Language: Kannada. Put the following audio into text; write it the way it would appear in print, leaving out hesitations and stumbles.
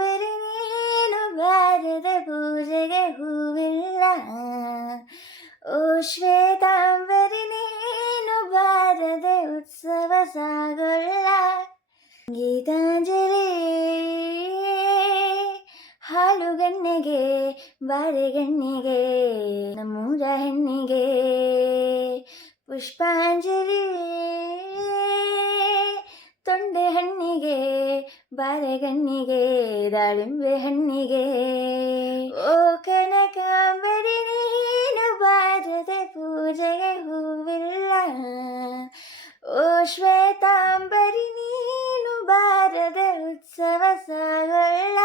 ಶ್ವೇತಾಂಬರಿ ನೀನು ಬಾರದೆ ಪೂಜೆಗೆ ಹೂವಿಲ್ಲ. ಓ ಶ್ವೇತಾಂಬರಿ ನೀನು ಬಾರದೆ ಉತ್ಸವ ಸಾಗೊಲ್ಲ. ಗೀತಾಂಜಲಿ ಹಾಳುಗಣ್ಣಿಗೆ ಬಾರೆಗಣ್ಣಿಗೆ ನಮ್ಮೂರ ಹೆಣ್ಣಿಗೆ. ಪುಷ್ಪಾಂಜಲಿ ತೊಂಡೆ ಹಣ್ಣಿಗೆ ಬಾರೆಗಣ್ಣಿಗೆ ದಾಳಿಂಬೆ ಹಣ್ಣಿಗೆ. ಓ ಕನಕಾಂಬರಿ ನೀನು ಬಾರದೆ ಪೂಜೆಗೆ ಹೂವಿಲ್ಲ. ಓ ಶ್ವೇತಾಂಬರಿ ನೀನು ಬಾರದೆ ಉತ್ಸವ ಸಾಗೊಲ್ಲ.